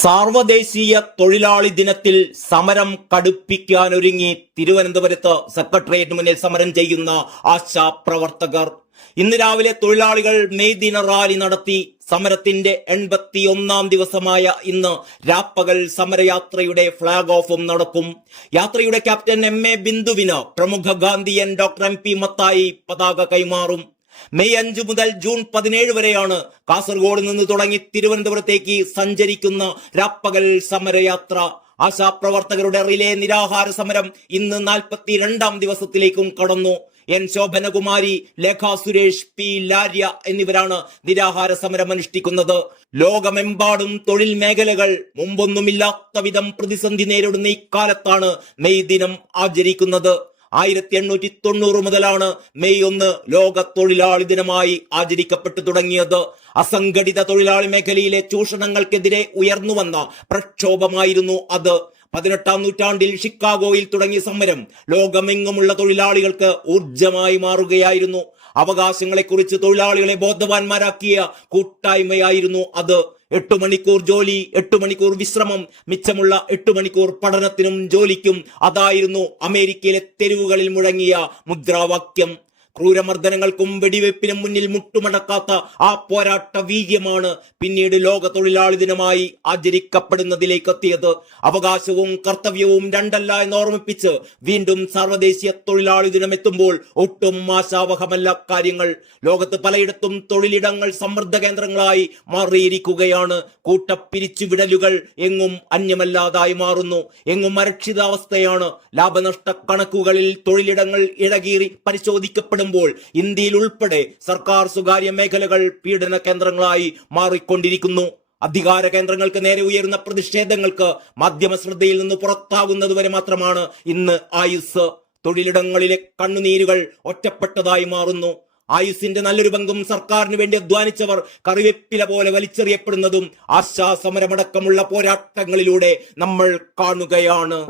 സാർവദേശീയ തൊഴിലാളി ദിനത്തിൽ സമരം കടുപ്പിക്കാനൊരുങ്ങി തിരുവനന്തപുരത്ത് സെക്രട്ടേറിയറ്റിന് മുന്നിൽ സമരം ചെയ്യുന്ന ആശാപ്രവർത്തകർ. ഇന്ന് രാവിലെ തൊഴിലാളികൾ മെയ് ദിന റാലി നടത്തി. സമരത്തിന്റെ 81-ാം ദിവസമായ ഇന്ന് രാപ്പകൽ സമരയാത്രയുടെ ഫ്ളാഗ് ഓഫും നടക്കും. യാത്രയുടെ ക്യാപ്റ്റൻ MA ബിന്ദുവിന് പ്രമുഖ ഗാന്ധിയൻ ഡോക്ടർ MP മത്തായി പതാക കൈമാറും. മെയ് 5 മുതൽ ജൂൺ 17 വരെയാണ് കാസർഗോഡ് നിന്ന് തുടങ്ങി തിരുവനന്തപുരത്തേക്ക് സഞ്ചരിക്കുന്ന രാപ്പകൽ സമരയാത്ര. ആശാപ്രവർത്തകരുടെ റിലേ നിരാഹാര സമരം ഇന്ന് 42-ാം ദിവസത്തിലേക്കും കടന്നു. N ശോഭനകുമാരി, ലേഖ സുരേഷ്, P ലാര്യ എന്നിവരാണ് നിരാഹാര സമരം അനുഷ്ഠിക്കുന്നത്. ലോകമെമ്പാടും തൊഴിൽ മേഖലകൾ മുമ്പൊന്നുമില്ലാത്ത വിധം പ്രതിസന്ധി നേരിടുന്ന ഇക്കാലത്താണ് മെയ് ദിനം ആചരിക്കുന്നത്. 1890 മുതലാണ് മെയ് 1 ലോക തൊഴിലാളി ദിനമായി ആചരിക്കപ്പെട്ടു തുടങ്ങിയത്. അസംഘടിത തൊഴിലാളി മേഖലയിലെ ചൂഷണങ്ങൾക്കെതിരെ ഉയർന്നുവന്ന പ്രക്ഷോഭമായിരുന്നു അത്. 18-ാം നൂറ്റാണ്ടിൽ ഷിക്കാഗോയിൽ തുടങ്ങിയ സമരം ലോകമെങ്ങുമുള്ള തൊഴിലാളികൾക്ക് ഊർജമായി മാറുകയായിരുന്നു. അവകാശങ്ങളെക്കുറിച്ച് തൊഴിലാളികളെ ബോധവാന്മാരാക്കിയ കൂട്ടായ്മയായിരുന്നു അത്. 8 മണിക്കൂർ ജോലി, 8 മണിക്കൂർ വിശ്രമം, മിച്ചമുള്ള 8 മണിക്കൂർ പഠനത്തിനും ജോലിക്കും. അതായിരുന്നു അമേരിക്കയിലെ തെരുവുകളിൽ മുഴങ്ങിയ മുദ്രാവാക്യം. ക്രൂരമർദ്ദനങ്ങൾക്കും വെടിവെപ്പിനും മുന്നിൽ മുട്ടുമടക്കാത്ത ആ പോരാട്ട വീര്യമാണ് പിന്നീട് ലോക തൊഴിലാളി ദിനമായി ആചരിക്കപ്പെടുന്നതിലേക്ക് എത്തിയത്. അവകാശവും കർത്തവ്യവും രണ്ടല്ല എന്ന് ഓർമ്മിപ്പിച്ച് വീണ്ടും സാർവദേശീയ തൊഴിലാളി ദിനം എത്തുമ്പോൾ ഒട്ടും ആശാവഹമല്ല കാര്യങ്ങൾ. ലോകത്ത് പലയിടത്തും തൊഴിലിടങ്ങൾ സമ്മർദ്ദ കേന്ദ്രങ്ങളായി മാറിയിരിക്കുകയാണ്. കൂട്ടപ്പിരിച്ചുവിടലുകൾ എങ്ങും അന്യമല്ലാതായി മാറുന്നു. എങ്ങും അരക്ഷിതാവസ്ഥയാണ്. ലാഭനഷ്ട കണക്കുകളിൽ തൊഴിലിടങ്ങൾ ഇഴകീറി പരിശോധിക്കപ്പെടും. ഇന്ത്യയിൽ ഉൾപ്പെടെ സർക്കാർ സ്വകാര്യ മേഖലകൾ പീഡന കേന്ദ്രങ്ങളായി മാറിക്കൊണ്ടിരിക്കുന്നു. അധികാര കേന്ദ്രങ്ങൾക്ക് നേരെ ഉയരുന്ന പ്രതിഷേധങ്ങൾക്ക് മാധ്യമ ശ്രദ്ധയിൽ നിന്ന് പുറത്താകുന്നതുവരെ മാത്രമാണ് ഇന്ന് ആയുസ്. തൊഴിലിടങ്ങളിലെ കണ്ണുനീരുകൾ ഒറ്റപ്പെട്ടതായി മാറുന്നു. ആയുസിന്റെ നല്ലൊരു പങ്കും സർക്കാരിന് വേണ്ടി അധ്വാനിച്ചവർ കറിവേപ്പില പോലെ വലിച്ചെറിയപ്പെടുന്നതും ആശാസമരമടക്കമുള്ള പോരാട്ടങ്ങളിലൂടെ നമ്മൾ കാണുകയാണ്.